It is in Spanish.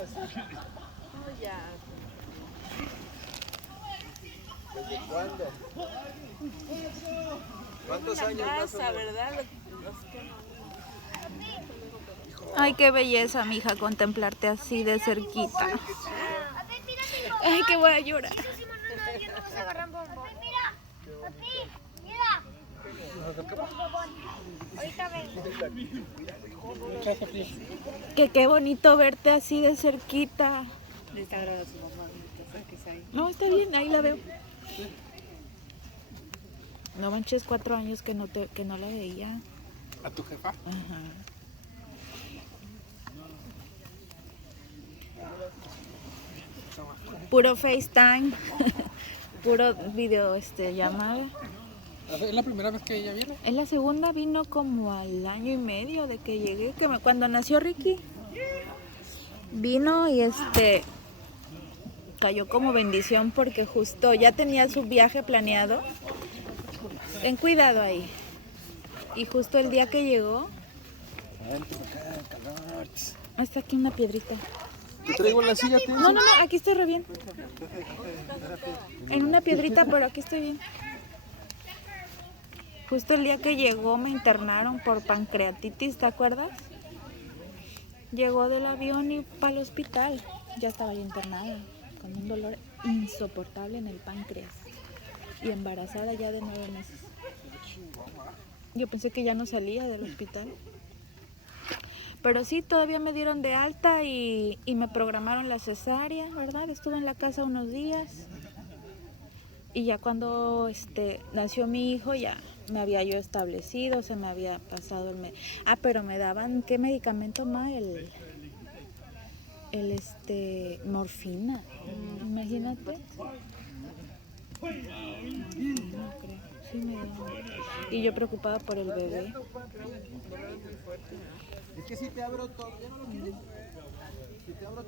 Oh, ya. ¿Desde cuándo? ¿Cuántos Una años más o casa, menos? ¿verdad? Los que no. Ay, qué belleza, mija, contemplarte así de cerquita. Ay, que voy a llorar. Que qué bonito verte así de cerquita. Está grabando su mamá, que está ahí. No, está bien, ahí la veo. No manches, 4 años que no la veía. ¿A tu jefa? Ajá. Puro FaceTime. Puro video llamada. ¿Es la primera vez que ella viene? Es la segunda, vino como al año y medio de que llegué, cuando nació Ricky. Vino y cayó como bendición porque justo ya tenía su viaje planeado. Ten cuidado ahí. Y justo el día que llegó, está aquí una piedrita. ¿Te traigo la silla, tío? No, aquí estoy re bien. En una piedrita, pero aquí estoy bien. Justo el día que llegó me internaron por pancreatitis, ¿te acuerdas? Llegó del avión y para el hospital. Ya estaba yo internada, con un dolor insoportable en el páncreas. Y embarazada ya de 9 meses. Yo pensé que ya no salía del hospital. Pero sí, todavía me dieron de alta y me programaron la cesárea, ¿verdad? Estuve en la casa unos días. Y ya cuando nació mi hijo, ya me había yo establecido, se me había pasado el... pero me daban, ¿qué medicamento más? Morfina. Imagínate. No creo, sí me daba. Y yo preocupada por el bebé. Es que si te abro todo, ¿ya no lo quieres? Si te abro